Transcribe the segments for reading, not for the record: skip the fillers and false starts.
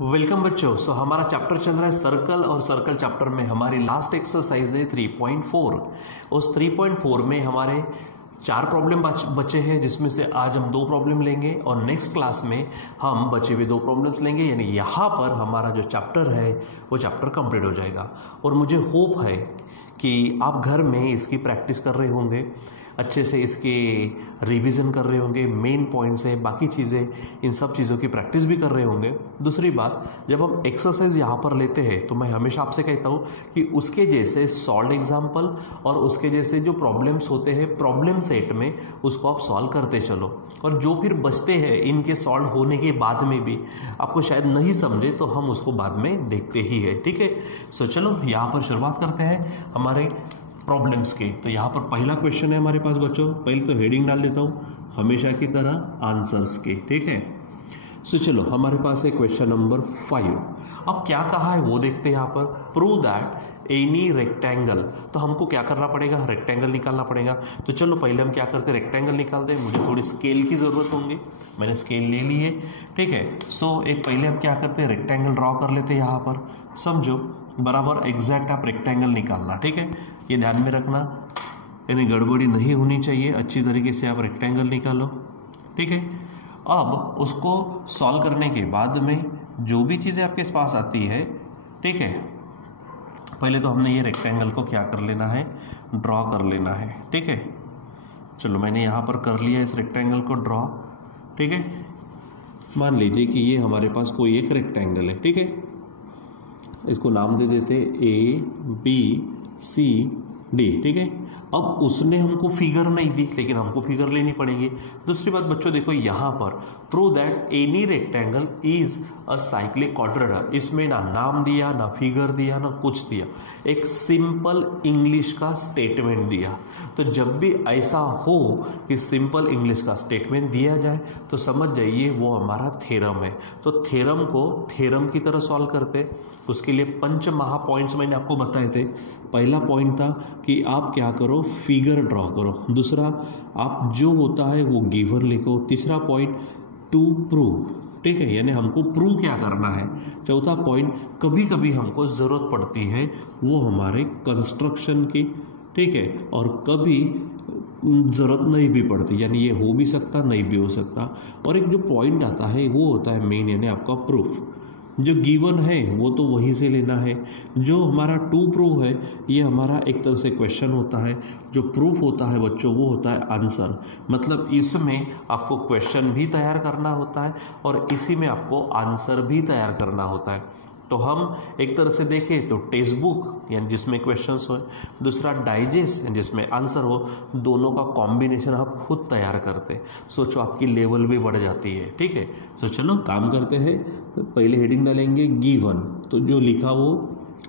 Welcome बच्चों। हमारा chapter चल रहा है सर्कल और सर्कल चैप्टर में हमारी लास्ट एक्सरसाइज है 3.4। उस 3.4 में हमारे 4 प्रॉब्लम बचे हैं, जिसमें से आज हम 2 प्रॉब्लम लेंगे और नेक्स्ट क्लास में हम बचे हुए 2 प्रॉब्लम्स लेंगे। यानी यहाँ पर हमारा जो चैप्टर है वो चैप्टर कंप्लीट हो जाएगा। और मुझे होप है कि आप घर में इसकी प्रैक्टिस कर रहे होंगे, अच्छे से इसके रिवीजन कर रहे होंगे, मेन पॉइंट्स हैं, बाकी चीज़ें, इन सब चीज़ों की प्रैक्टिस भी कर रहे होंगे। दूसरी बात, जब हम एक्सरसाइज यहाँ पर लेते हैं तो मैं हमेशा आपसे कहता हूँ कि उसके जैसे सॉल्व एग्जाम्पल और उसके जैसे जो प्रॉब्लम्स होते हैं प्रॉब्लम सेट में, उसको आप सॉल्व करते चलो। और जो फिर बचते हैं इनके सॉल्व होने के बाद में भी आपको शायद नहीं समझे तो हम उसको बाद में देखते ही है, ठीक है। सो चलो यहाँ पर शुरुआत करते हैं हमारे प्रॉब्लम्स के। तो यहाँ पर पहला क्वेश्चन है हमारे पास बच्चों, पहले तो हेडिंग डाल देता हूँ हमेशा की तरह आंसर्स के, ठीक है। सो चलो हमारे पास है क्वेश्चन नंबर 5। अब क्या कहा है वो देखते हैं यहाँ पर। प्रूव दैट एनी रेक्टेंगल, तो हमको क्या करना पड़ेगा, रेक्टेंगल निकालना पड़ेगा। तो चलो पहले हम क्या करते हैं, रेक्टेंगल निकालते हैं। मुझे थोड़ी स्केल की ज़रूरत होंगी, मैंने स्केल ले ली है, ठीक है। सो एक पहले हम क्या करते हैं, रेक्टेंगल ड्रॉ कर लेते हैं यहाँ पर। समझो बराबर एग्जैक्ट आप रेक्टेंगल निकालना, ठीक है। ये ध्यान में रखना, यानी गड़बड़ी नहीं होनी चाहिए, अच्छी तरीके से आप रेक्टेंगल निकालो, ठीक है। अब उसको सॉल्व करने के बाद में जो भी चीज़ें आपके पास आती है, ठीक है, पहले तो हमने ये रेक्टेंगल को क्या कर लेना है, ड्रॉ कर लेना है, ठीक है। चलो मैंने यहाँ पर कर लिया इस रेक्टेंगल को ड्रॉ, ठीक है। मान लीजिए कि ये हमारे पास कोई एक रेक्टेंगल है, ठीक है। इसको नाम दे देते ABCD, ठीक है। अब उसने हमको फिगर नहीं दी, लेकिन हमको फिगर लेनी पड़ेगी। दूसरी बात बच्चों देखो यहाँ पर, prove that any rectangle is a cyclic क्वाड्रेटर। इसमें ना नाम दिया, ना फिगर दिया, ना कुछ दिया, एक सिंपल इंग्लिश का स्टेटमेंट दिया। तो जब भी ऐसा हो कि सिंपल इंग्लिश का स्टेटमेंट दिया जाए तो समझ जाइए वो हमारा थ्योरम है। तो थ्योरम को थ्योरम की तरह सॉल्व करते। उसके लिए 5 महा पॉइंट्स मैंने आपको बताए थे। पहला पॉइंट था कि आप क्या करो, फिगर ड्रॉ करो। दूसरा, आप जो होता है वो गिवन लिखो। तीसरा पॉइंट, टू प्रूव, ठीक है, यानी हमको प्रूव क्या करना है। चौथा पॉइंट, कभी कभी हमको ज़रूरत पड़ती है वो हमारे कंस्ट्रक्शन की, ठीक है, और कभी ज़रूरत नहीं भी पड़ती, यानी ये हो भी सकता नहीं भी हो सकता। और एक जो पॉइंट आता है वो होता है मेन, यानी आपका प्रूफ। जो गिवन है वो तो वहीं से लेना है। जो हमारा टू प्रूव है ये हमारा एक तरह से क्वेश्चन होता है। जो प्रूफ होता है बच्चों वो होता है आंसर। मतलब इसमें आपको क्वेश्चन भी तैयार करना होता है और इसी में आपको आंसर भी तैयार करना होता है। तो हम एक तरह से देखें तो टेक्स्ट बुक यानी जिसमें क्वेश्चंस हो, दूसरा डाइजेस्ट जिसमें आंसर हो, दोनों का कॉम्बिनेशन आप खुद तैयार करते। सोचो आपकी लेवल भी बढ़ जाती है, ठीक है। तो चलो काम करते हैं। तो पहले हेडिंग डालेंगे गिवन, तो जो लिखा वो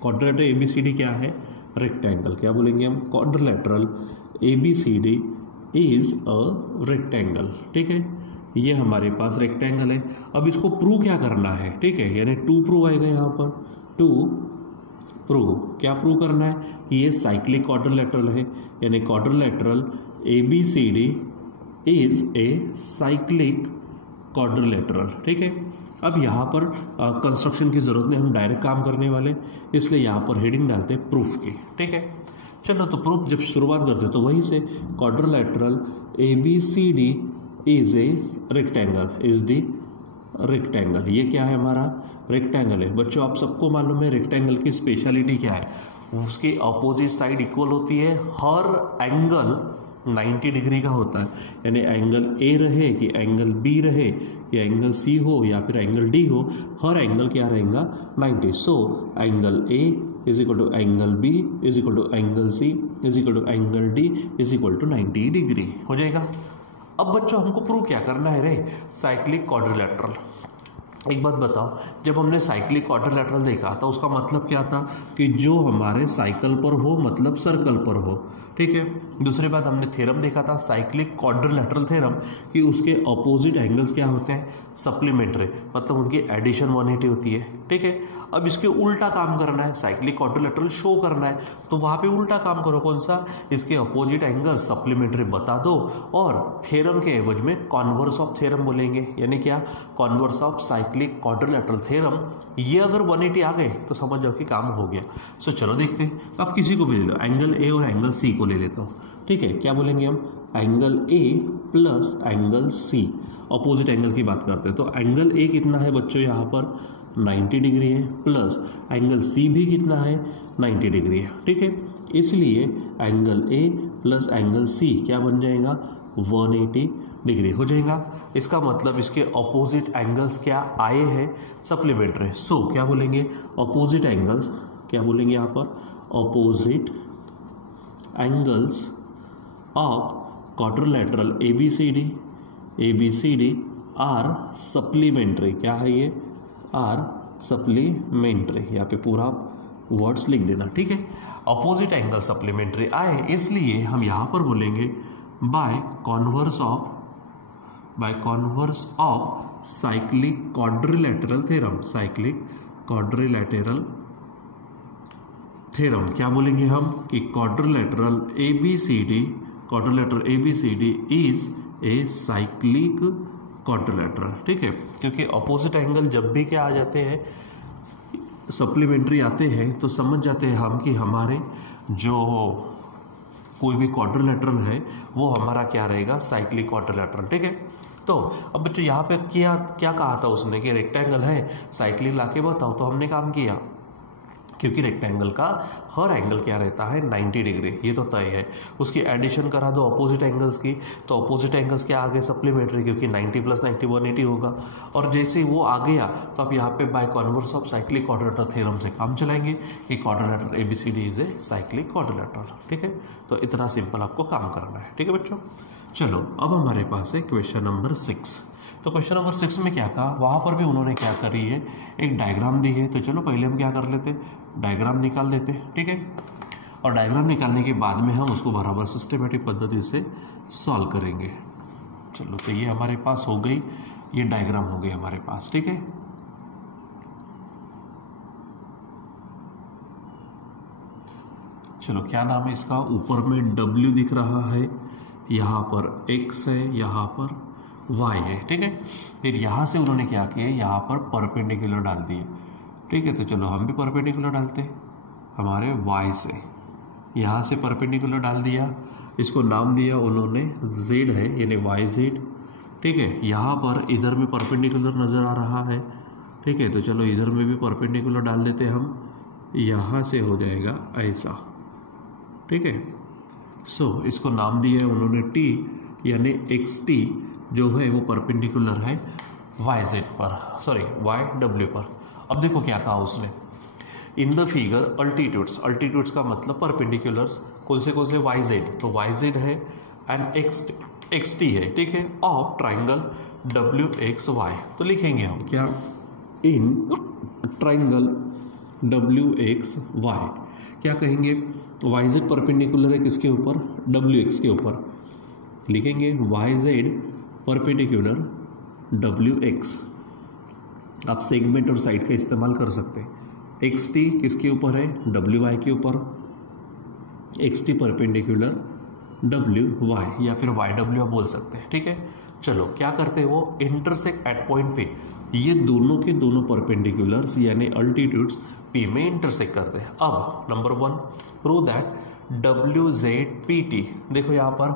क्वाड्रेटर ABCD क्या है, रेक्टेंगल। क्या बोलेंगे हम, quadrilateral ABCD is a rectangle, ठीक है। ये हमारे पास रेक्टेंगल है। अब इसको प्रूव क्या करना है, ठीक है, यानी टू प्रूव आएगा यहाँ पर। टू प्रूव, क्या प्रूव करना है, ये साइक्लिक क्वाड्रिलेटरल है, यानी quadrilateral ABCD is a cyclic quadrilateral, ठीक है। अब यहाँ पर कंस्ट्रक्शन की ज़रूरत नहीं, हम डायरेक्ट काम करने वाले, इसलिए यहाँ पर हेडिंग डालते हैं प्रूफ की, ठीक है। चलो तो प्रूफ जब शुरुआत करते हैं तो वहीं से quadrilateral ABCD is a rectangle, is the rectangle. ये क्या है, हमारा रेक्टेंगल है। बच्चों आप सबको मालूम है रेक्टेंगल की स्पेशलिटी क्या है, उसकी अपोजिट साइड इक्वल होती है, हर एंगल 90 डिग्री का होता है। यानी एंगल A रहे कि एंगल B रहे या एंगल C हो या फिर एंगल D हो, हर एंगल क्या रहेगा, 90। So angle A is equal to angle B is equal to angle C is equal to angle D is equal to 90 degree हो जाएगा। अब बच्चों हमको प्रूव क्या करना है रे, साइक्लिक क्वाड्रिलेटरल। एक बात बताओ, जब हमने साइक्लिक क्वाड्रिलेटरल देखा था उसका मतलब क्या था कि जो हमारे साइकिल पर हो मतलब सर्कल पर हो, ठीक है। दूसरी बात हमने थ्योरम देखा था साइक्लिक क्वाड्रिलेटरल थ्योरम कि उसके अपोजिट एंगल्स क्या होते हैं, सप्लीमेंट्री, मतलब उनकी एडिशन 180 होती है, ठीक है। अब इसके उल्टा काम करना है, साइक्लिक क्वाड्रिलेटरल शो करना है, तो वहाँ पे उल्टा काम करो। कौन सा? इसके अपोजिट एंगल सप्लीमेंट्री बता दो और थ्योरम के एवज में कॉन्वर्स ऑफ थ्योरम बोलेंगे, यानी क्या? Converse of cyclic quadrilateral theorem. ये अगर 180 आ गए तो समझ जाओ कि काम हो गया। सो चलो देखते हैं। अब किसी को भी ले लो, एंगल ए और एंगल सी को ले लेता हूँ, ठीक है। क्या बोलेंगे हम? Angle A plus angle C, opposite angle की बात करते हैं। तो एंगल ए कितना है बच्चों? यहाँ पर 90 डिग्री है, प्लस एंगल सी भी कितना है? 90 डिग्री है, ठीक है। इसलिए angle A plus angle C क्या बन जाएगा? 180 डिग्री हो जाएगा। इसका मतलब इसके अपोजिट एंगल्स क्या आए हैं? सप्लीमेंट्री। सो क्या बोलेंगे? अपोजिट एंगल्स, क्या बोलेंगे यहाँ पर? Opposite angles of quadrilateral ABCD are supplementary. क्या है ये? Are supplementary. यहाँ पे पूरा वर्ड्स लिख देना, ठीक है। अपोजिट एंगल सप्लीमेंट्री आए, इसलिए हम यहाँ पर बोलेंगे by converse of cyclic quadrilateral theorem. Cyclic quadrilateral theorem क्या बोलेंगे हम? कि quadrilateral ABCD is a cyclic quadrilateral, ठीक है। क्योंकि अपोजिट एंगल जब भी क्या आ जाते हैं, सप्लीमेंट्री आते हैं, तो समझ जाते हैं हम कि हमारे जो कोई भी क्वाड्रिलेटरल है वो हमारा क्या रहेगा? साइक्लिक क्वाड्रिलेटरल, ठीक है। तो अब बच्चों यहाँ पे क्या कहा था उसने कि रेक्टेंगल है, साइक्लिक लाके बताओ, तो हमने काम किया, क्योंकि रेक्टेंगल का हर एंगल क्या रहता है? 90 डिग्री, ये तो तय है। उसकी एडिशन करा दो अपोजिट एंगल्स की, तो अपोजिट एंगल्स क्या आ गए? सप्लीमेंट्री, क्योंकि 90 + 90 180 होगा। और जैसे ही वो आ गया तो आप यहाँ पे by converse of cyclic quadrilateral theorem से काम चलाएंगे कि quadrilateral ABCD is a cyclic quadrilateral, ठीक है। तो इतना सिंपल आपको काम करना है, ठीक है बच्चों। चलो अब हमारे पास है क्वेश्चन नंबर 6। तो क्वेश्चन नंबर 6 में क्या कहा? वहाँ पर भी उन्होंने क्या करी है? एक डायग्राम दी है। तो चलो पहले हम क्या कर लेते? डायग्राम निकाल देते, ठीक है। और डायग्राम निकालने के बाद में हम उसको बराबर सिस्टमेटिक पद्धति से सॉल्व करेंगे। चलो, तो ये हमारे पास हो गई, ये डायग्राम हो गई हमारे पास, ठीक है। चलो, क्या नाम है इसका? ऊपर में W दिख रहा है, यहाँ पर X है, यहाँ पर Y है, ठीक है। फिर यहाँ से उन्होंने क्या किया? यहाँ पर परपेंडिकुलर डाल दिए, ठीक है। तो चलो हम भी परपेंडिकुलर डालते हैं हमारे Y से। यहाँ से परपेंडिकुलर डाल दिया, इसको नाम दिया उन्होंने Z है, यानी YZ, ठीक है। यहाँ पर इधर में परपेंडिकुलर नज़र आ रहा है, ठीक है। तो चलो इधर में भी परपेंडिकुलर डाल देते हम, यहाँ से हो जाएगा ऐसा, ठीक है। सो इसको नाम दिया है उन्होंने T, यानी XT जो है वो परपेंडिकुलर है YZ पर, सॉरी YW पर। अब देखो क्या कहा उसने? इन द फिगर अल्टीट्यूड्स का मतलब परपेंडिकुलर्स, कौन से YZ, तो YZ है एंड XT है, ठीक है, ऑफ ट्राइंगल WXY। तो लिखेंगे हम क्या? इन ट्राइंगल WXY क्या कहेंगे? YZ परपेंडिकुलर है किसके ऊपर? WX के ऊपर। लिखेंगे YZ परपेंडिकुलर WX। आप सेगमेंट और साइड का इस्तेमाल कर सकते हैं। XT किसके ऊपर है? WY के ऊपर। XT परपेंडिकुलर WY या फिर YW बोल सकते हैं, ठीक है। चलो क्या करते हैं? वो इंटरसेक्ट एट पॉइंट पे, ये दोनों के दोनों परपेंडिकुलर्स यानी अल्टीट्यूड्स P में इंटरसेक्ट करते हैं। अब नंबर 1, प्रूव दैट WZPT, देखो यहाँ पर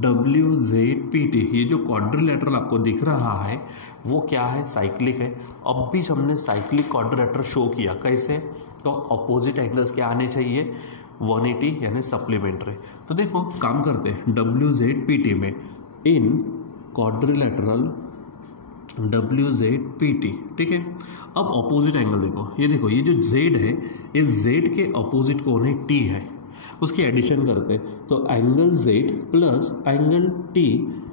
WZPT, ये जो क्वाड्रिलेटरल आपको दिख रहा है वो क्या है? साइक्लिक है। अब भी हमने साइक्लिक क्वाड्रिलेटरल शो किया, कैसे? तो अपोजिट एंगल्स क्या आने चाहिए? 180, यानी सप्लीमेंट्री। तो देखो काम करते हैं, WZPT में इन क्वाड्रिलेटरल WZPT, ठीक है। अब अपोजिट एंगल देखो, ये जो Z है, इस Z के अपोजिट कौन है? T है। उसकी एडिशन करते हैं तो angle Z plus angle T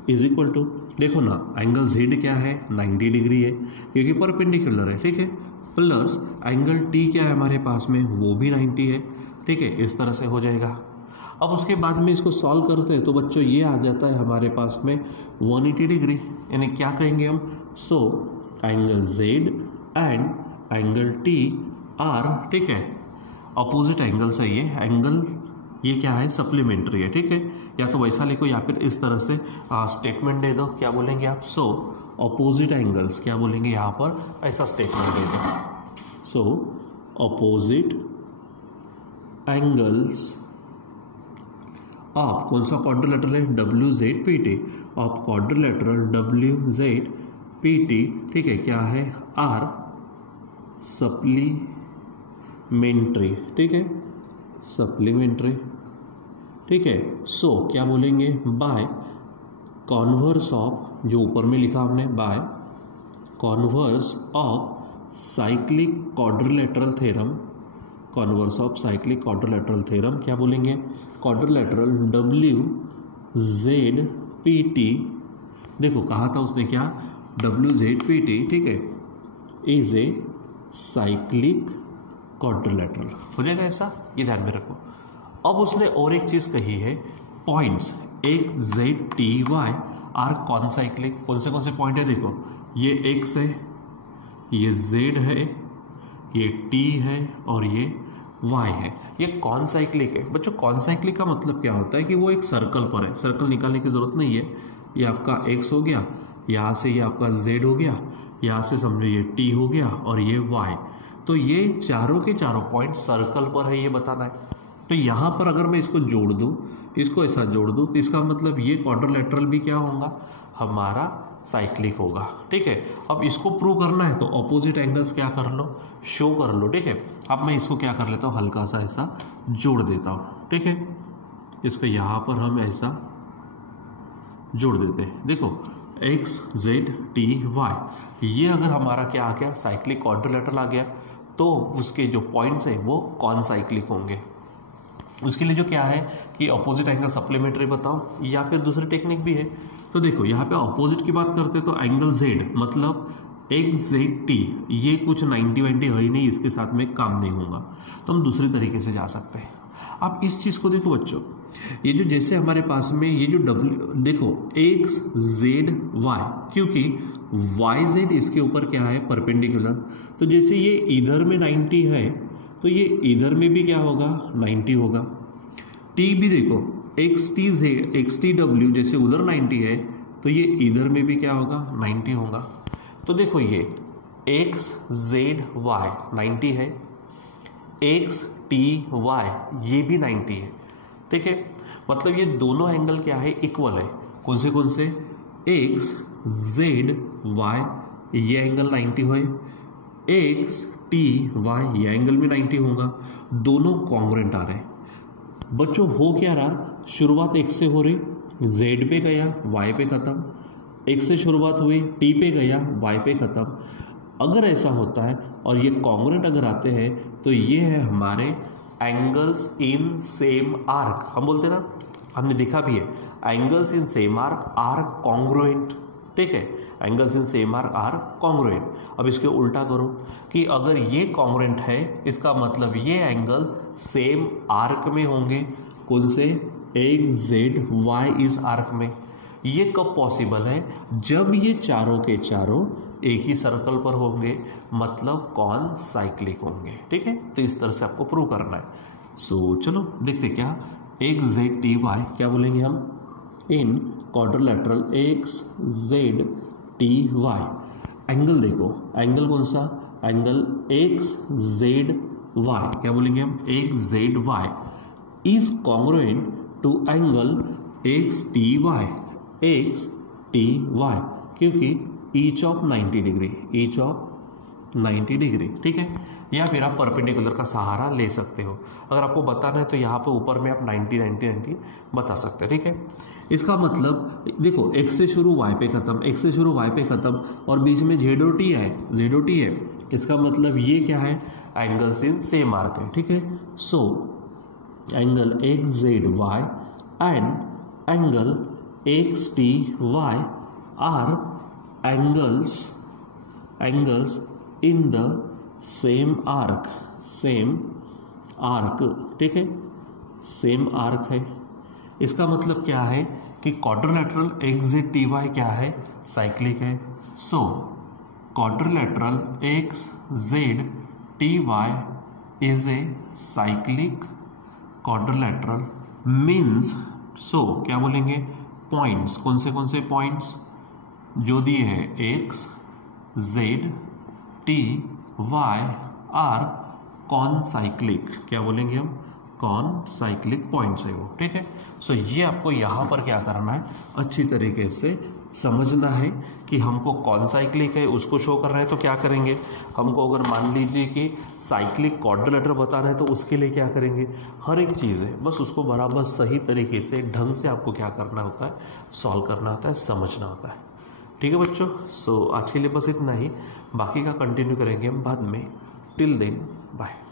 is equal to, देखो ना, एंगल Z क्या है? 90 डिग्री है, क्योंकि परपेंडिकुलर है, ठीक है, प्लस एंगल T क्या है हमारे पास में? वो भी 90 है, ठीक है। इस तरह से हो जाएगा। अब उसके बाद में इसको सॉल्व करते हैं तो बच्चों ये आ जाता है हमारे पास में 180 डिग्री, यानी क्या कहेंगे हम? So angle Z and angle T R, ठीक है, अपोजिट एंगल्स है ये एंगल, ये क्या है सप्लीमेंट्री है, ठीक है। या तो वैसा लिखो या फिर इस तरह से स्टेटमेंट दे दो, क्या बोलेंगे आप, सो अपोजिट एंगल्स, क्या बोलेंगे यहाँ पर, ऐसा स्टेटमेंट दे दो, सो अपोजिट एंगल्स ऑफ, कौन सा क्वाड्रिलेटरल है, W Z P T, of quadrilateral W Z P T, ठीक है, क्या है, आर सप्लीमेंट्री, ठीक है, सप्लीमेंट्री, ठीक है। सो क्या बोलेंगे, बाय कॉन्वर्स ऑफ, जो ऊपर में लिखा हमने, by converse of cyclic quadrilateral theorem, converse of cyclic quadrilateral theorem, क्या बोलेंगे, quadrilateral W Z P T, देखो कहा था उसने क्या, डब्ल्यू जेड पी टी, ठीक है, इज ए साइक्लिक क्वाड्रिलेटरल, हो जाएगा ऐसा, ये ध्यान में रखो। अब उसने और एक चीज कही है, पॉइंट्स एक Z T Y are concyclic, कौन से पॉइंट है, देखो ये एक्स है, ये जेड है, ये टी है और ये वाई है, ये कॉन साइक्लिक है। बच्चों कॉन साइक्लिक का मतलब क्या होता है कि वो एक सर्कल पर है, सर्कल निकालने की जरूरत नहीं है, ये आपका एक्स हो गया, यहाँ से ये आपका जेड हो गया, यहाँ से समझो ये टी हो गया और ये वाई, तो ये चारों के चारों पॉइंट सर्कल पर है, ये बताना है। तो यहाँ पर अगर मैं इसको जोड़ दूँ, इसको ऐसा जोड़ दूँ, तो इसका मतलब ये क्वाड्रिलेटरल भी क्या होगा, हमारा साइक्लिक होगा, ठीक है। अब इसको प्रूव करना है तो ऑपोजिट एंगल्स क्या कर लो, शो कर लो, ठीक है। अब मैं इसको क्या कर लेता हूँ, हल्का सा ऐसा जोड़ देता हूँ, ठीक है, इसको यहाँ पर हम ऐसा जोड़ देते हैं, देखो एक्स जेड टी वाई, ये अगर हमारा क्या आ गया, साइक्लिक क्वाड्रिलेटरल आ गया, तो उसके जो पॉइंट्स हैं वो कौन साइक्लिक होंगे। उसके लिए जो क्या है कि अपोजिट एंगल सप्लीमेंट्री बताओ, या फिर दूसरी टेक्निक भी है। तो देखो यहाँ पे अपोजिट की बात करते तो एंगल जेड मतलब एक्स जेड टी, ये कुछ 90-90 है ही नहीं, इसके साथ में काम नहीं होगा, तो हम दूसरी तरीके से जा सकते हैं। अब इस चीज़ को देखो बच्चों, ये जो जैसे हमारे पास में ये जो डब्ल्यू, देखो एक्स जेड वाई, क्योंकि वाई जेड इसके ऊपर क्या है परपेंडिकुलर, तो जैसे ये इधर में 90 है तो ये इधर में भी क्या होगा 90 होगा। टी भी देखो x T Z x T W, जैसे उधर 90 है तो ये इधर में भी क्या होगा 90 होगा। तो देखो ये एक्स जेड वाई 90 है, एक्स टी वाई ये भी 90 है, ठीक है। मतलब ये दोनों एंगल क्या है, इक्वल है। कौन से एक्स जेड वाई ये एंगल 90 है, एक्स टी वाई ये एंगल भी 90 होगा, दोनों कॉन्ग्रुएंट आ रहे हैं। बच्चों हो क्या रहा, शुरुआत एक्स से हो रही, जेड पे गया वाई पे खत्म, एक्स से शुरुआत हुई टी पे गया वाई पे खत्म। अगर ऐसा होता है और ये कॉन्ग्रुएंट अगर आते हैं तो ये है हमारे एंगल्स इन सेम आर्क, हम बोलते हैं ना, हमने देखा भी है angles in same arc are congruent, ठीक है, angles in same arc are congruent. अब इसके उल्टा करो कि अगर ये कॉन्ग्रुएंट है इसका मतलब ये एंगल सेम आर्क में होंगे, कौन से, एक्स जेड वाई इस आर्क में। ये कब पॉसिबल है, जब ये चारों के चारों एक ही सर्कल पर होंगे, मतलब कौन साइक्लिक होंगे, ठीक है। तो इस तरह से आपको प्रूव करना है। सो चलो देखते क्या, एक्स जेड टी वाई क्या बोलेंगे हम, in quadrilateral X Z T Y. Angle देखो, एंगल कौन सा, एंगल एक्स जेड वाई, क्या बोलेंगे हम, X Z Y is congruent to angle X T Y, X T Y, क्योंकि each of 90 degree, each of 90 degree, ठीक है। या फिर आप परपेंडिकुलर का सहारा ले सकते हो, अगर आपको बताना है तो यहाँ पे ऊपर में आप 90 90 90 बता सकते हैं, ठीक है। इसका मतलब देखो एक्स से शुरू वाई पे खत्म, एक्स से शुरू वाई पे खत्म, और बीच में जेड और टी है, जेड और टी है, इसका मतलब ये क्या है, एंगल्स इन सेम आर्क है, ठीक है। So angle X Z Y and angle X T Y are angles in the same arc, ठीक है, सेम आर्क है। इसका मतलब क्या है कि quadrilateral X Z T Y क्या है, साइक्लिक है। सो quadrilateral XZTY is a cyclic quadrilateral means, so क्या बोलेंगे, पॉइंट्स कौन से पॉइंट्स जो दिए है X Z T Y are concyclic, क्या बोलेंगे हम, कॉन साइक्लिक पॉइंट्स है वो, ठीक है। सो ये आपको यहाँ पर क्या करना है, अच्छी तरीके से समझना है कि हमको कौन साइक्लिक है उसको शो कर रहे हैं तो क्या करेंगे, हमको अगर मान लीजिए कि साइक्लिक क्वाड्रिलेटरल बता रहे हैं तो उसके लिए क्या करेंगे, हर एक चीज़ है बस उसको बराबर सही तरीके से ढंग से आपको क्या करना होता है, सॉल्व करना होता है, समझना होता है, ठीक है बच्चों। सो आज के लिए बस इतना ही, बाकी का कंटिन्यू करेंगे हम बाद में। Till then bye.